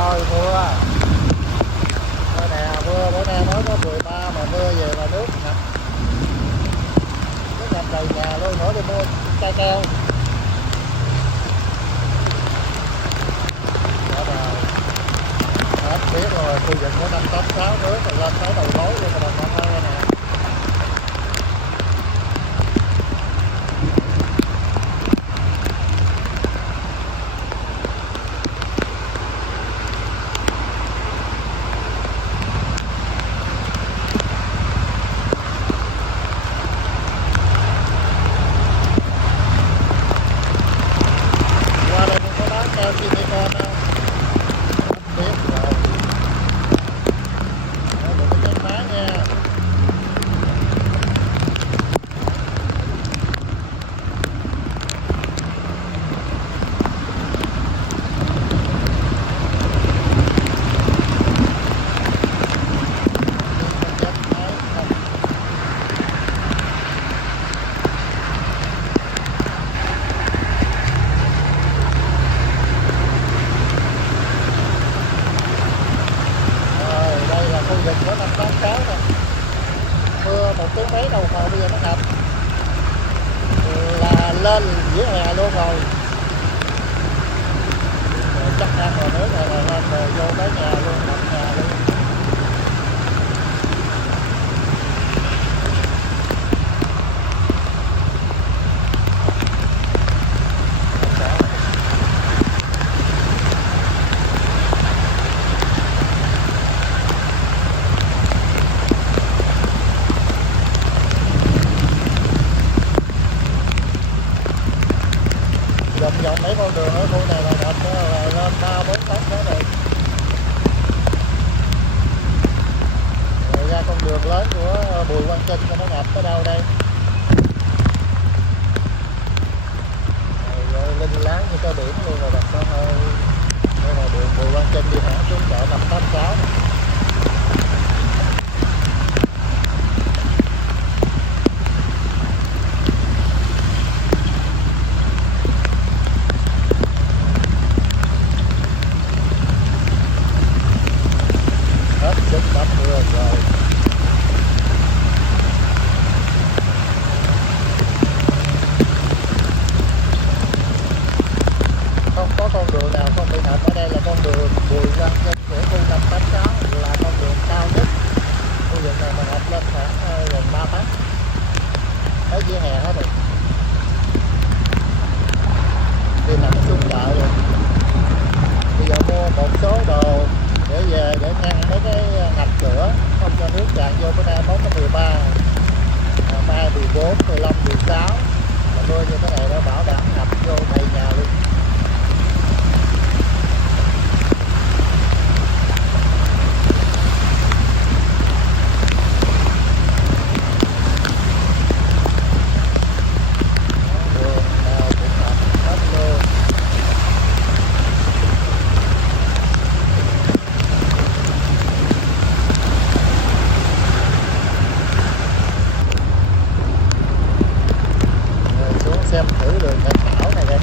Rồi mưa nè, mưa bữa nay mới có 13 mà mưa về mà nước ngập đầy nhà luôn. Nữa đi mua chai keo. Đó rồi, hết biết rồi, khu vực có 586 nước rồi lên tới đầu lối luôn rồi bà con ơi nè. Qua đây cũng có bán keo silicon không? Biết rồi. Đó, đừng có chết má nha. Đây là khu vực của 586 nè. Mưa 1 tiếng mấy đầu mà bây giờ nó ngập là lên vỉa hè luôn rồi. Chắc ăn rồi nước này là lên rồi vô tới nhà luôn, ngập nhà luôn. Vòng mấy con đường ở khu này là ngập là lên 3-4 tấn nữa rồi. Rồi ra con đường lớn của Bùi Quang Chinh nó ngập tới đâu đây. Rồi linh láng như cái biển luôn rồi bà con ơi. Đây là đường Bùi Quang Chinh đi thẳng xuống chợ 586. Hết sức đắp mưa rồi. Không có con đường nào không bị ngập ở đây, là con đường Bùi Quang Chinh của khu 586 là con đường cao nhất. Khu vực này mà ngập lên khoảng gần 3 mét. Tới vỉa hè hết rồi. Đi nằm xuống chợ rồi. Bây giờ mua một số đồ để về để ngăn mấy cái ngập cửa, không cho nước tràn vô. Bữa nay mới có 13, mai 14, 15, 16 mà mưa như thế này nó bảo đảm ngập vô đầy nhà luôn. Đường nào cũng ngập hết luôn. Rồi xuống xem thử đường Cẩm Thảo này đây.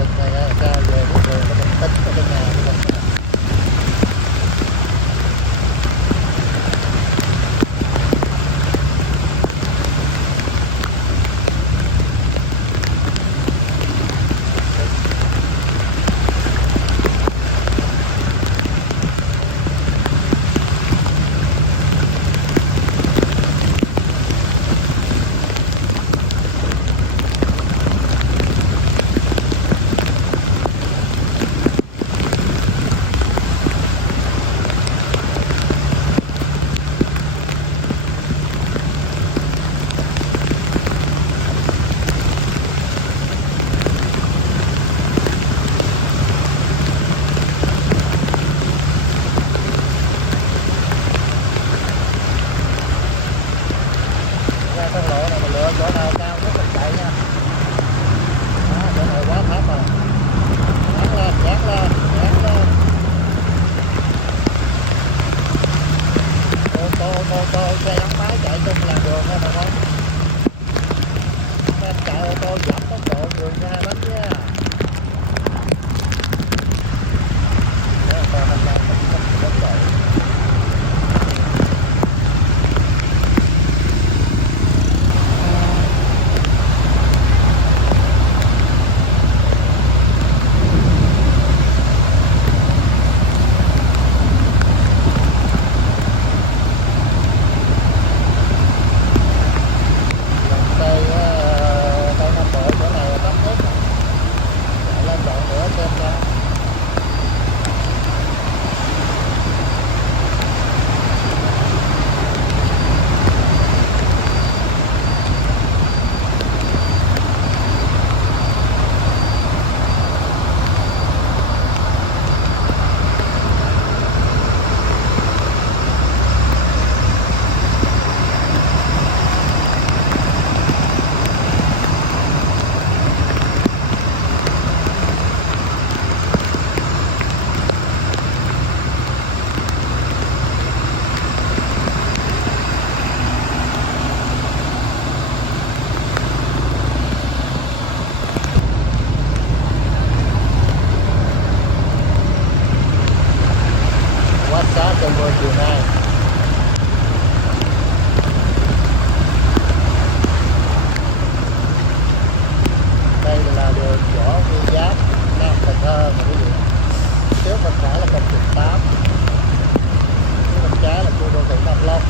giật này ra sao về cái đường nó bình tĩnh ở trong nhà của mình. Con lộ này mình lựa chỗ nào cao nhất mình chạy nha. Đó, chỗ này quá thấp rồi. Dán lên, dán lên, dán lên. Ô tô, xe gắn máy chạy chung làn đường nha bà con. Em chạy ô tô giảm tốc độ đường nha lắm nha. Để con mình làm tốc độ. Quát xá cơn mưa chiều nay. Đây là đường Võ Nguyên Giáp, Nam Cần Thơ mà quý vị. Trước bên phải là công trình 8, phía bên trái là khu đô thị Nam Long.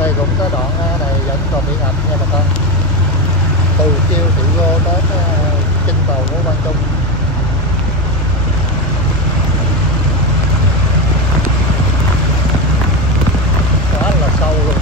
đây cũng có đoạn này vẫn còn bị ngập nha bà con, từ siêu thị Go đến chân cầu của Quang Trung. Quá là sâu luôn.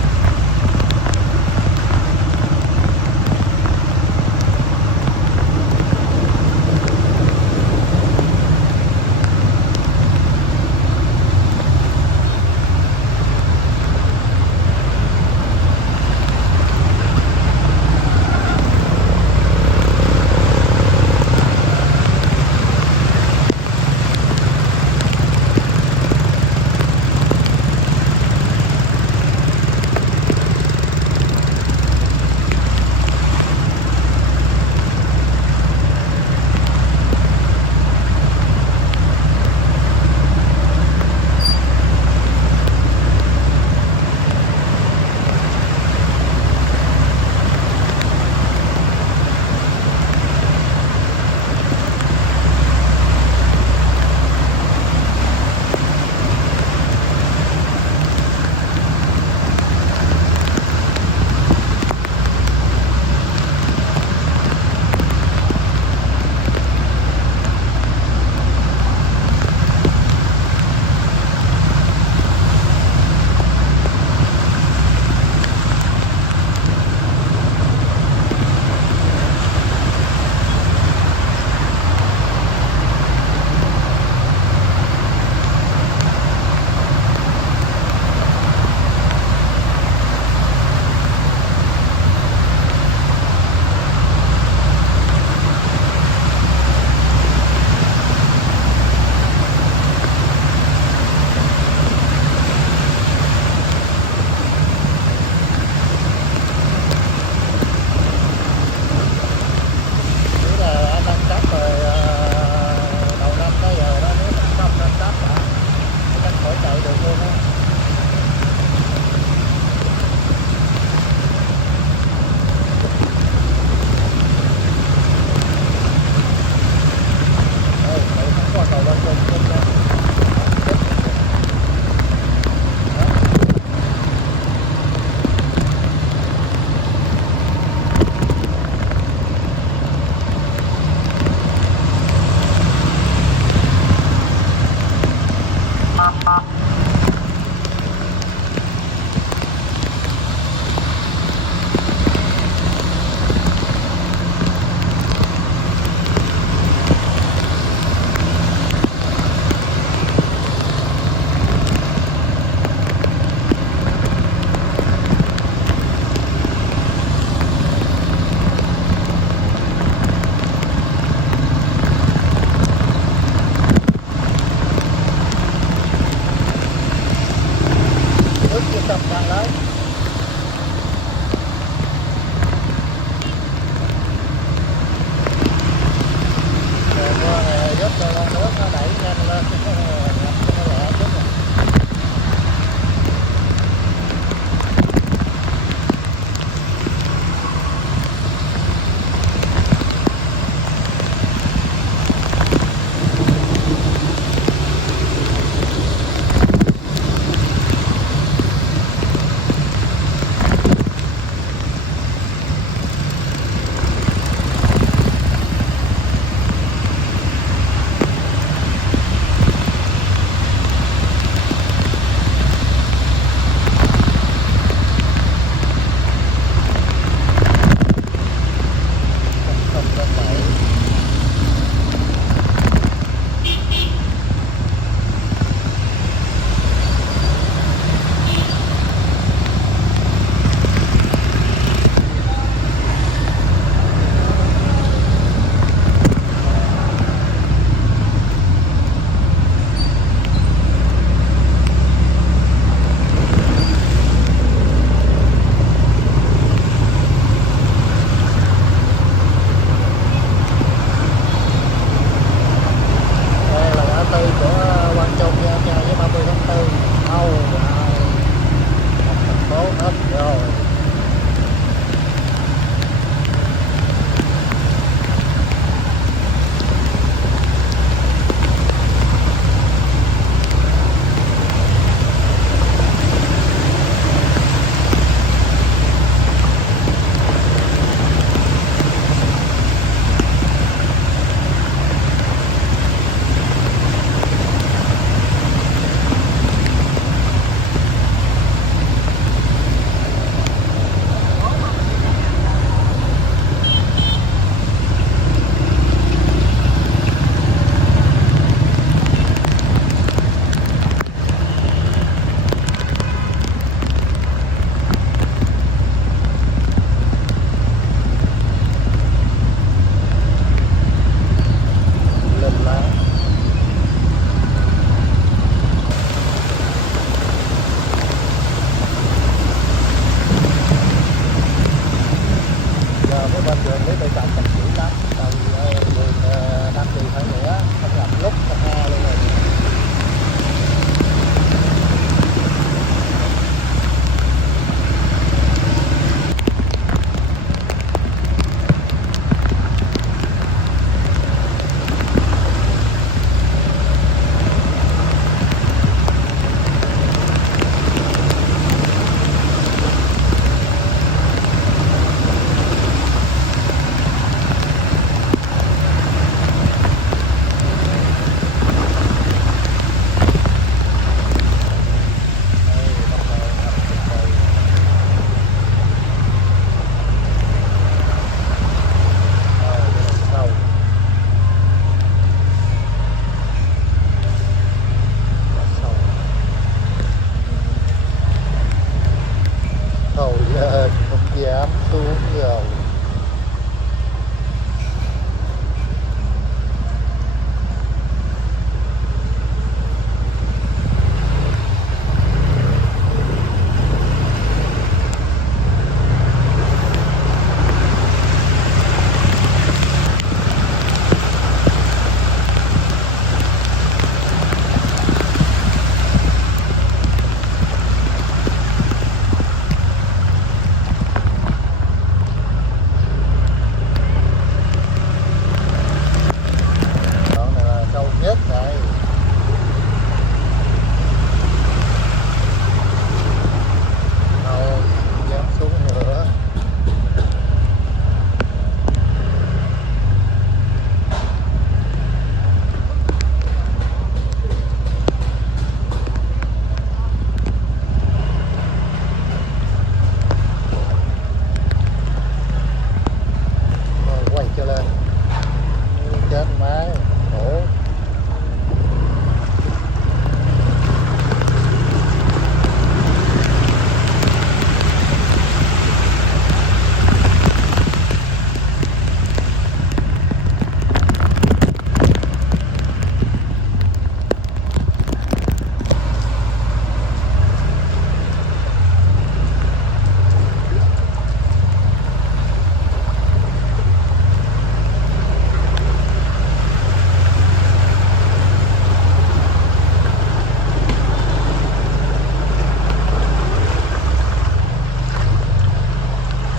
bên đường Lý Tự Trọng mình dữ lắm, tại vì đường Nam Kỳ Khởi Nghĩa không ngập lúc không ha luôn rồi. Cầu lên không dám xuống rồi. Đoạn này là sâu nhất này. Thôi không dám xuống nữa. Rồi quay trở lên. Chết máy khổ.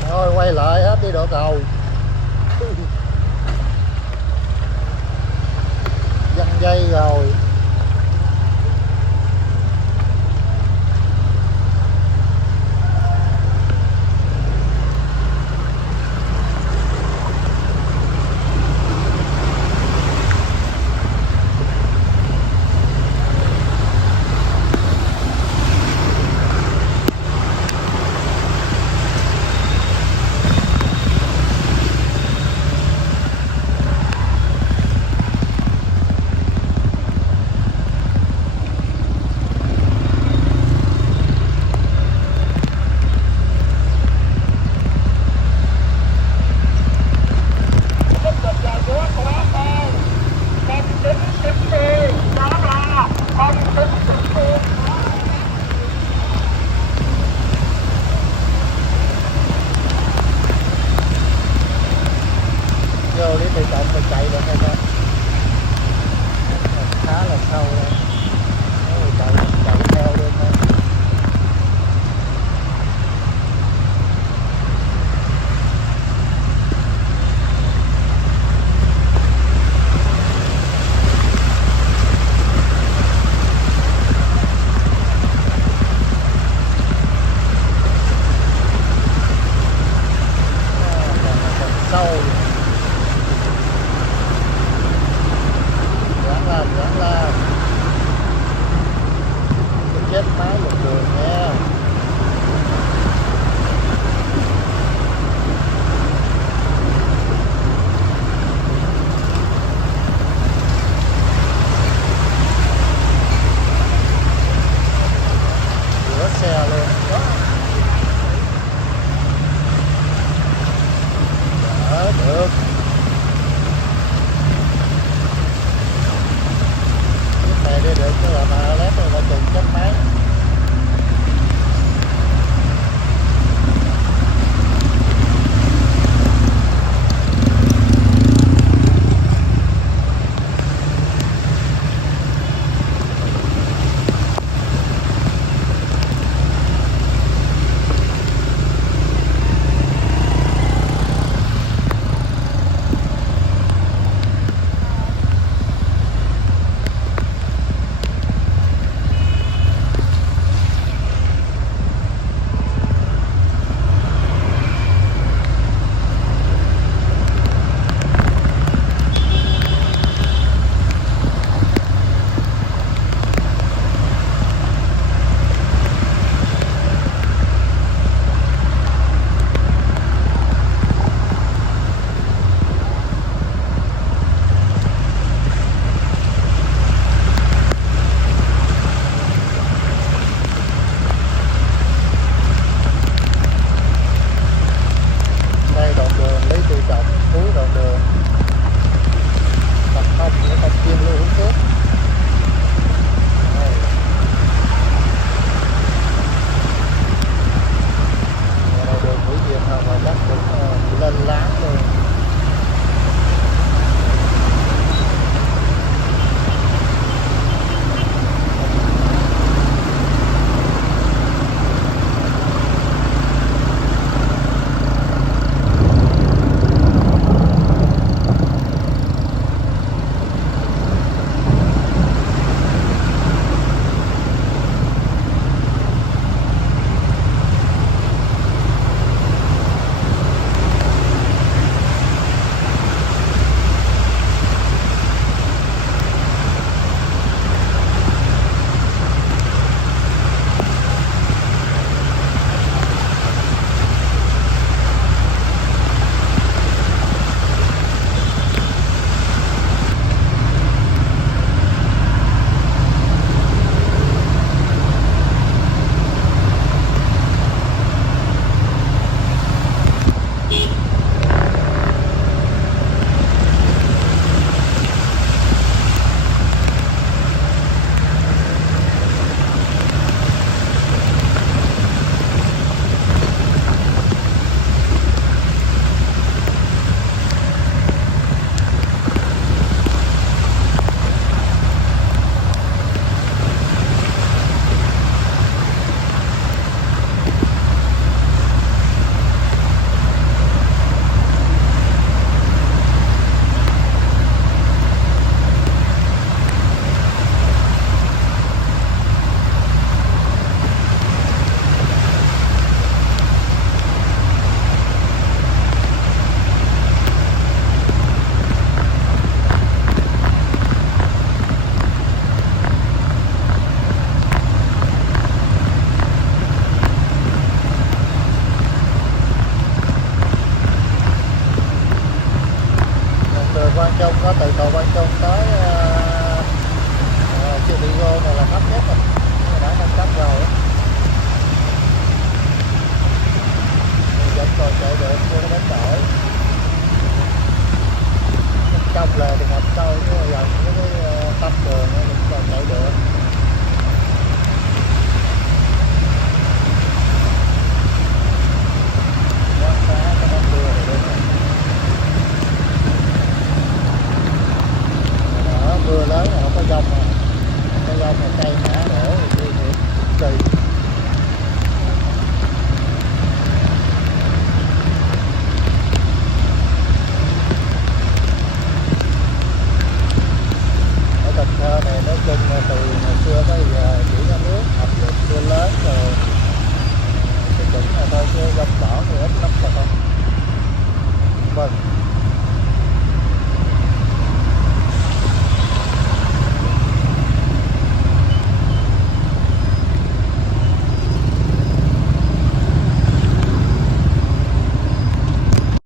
Thôi quay lại hết đi độ cầu. Văng dây rồi. từ cầu Quang Trung tới siêu thị Go này là thấp nhất rồi, đã nâng cấp rồi, vẫn còn chạy được chưa đến đổi. Trong lề thì ngập sâu cái gần cái tâm đường nó vẫn còn chạy được. Quán xá cái bóng mưa này luôn rồi. Đó, mưa lớn là không có dông mà, không có dông mà cây ngã đổ thì nguy hiểm kỳ. Cần Thơ này nói chung là từ ngày xưa tới giờ chỉ có nước ngập lụt mưa lớn rồi cái chỉnh là thôi chứ dông bão thì ít lắm rồi không. Vâng.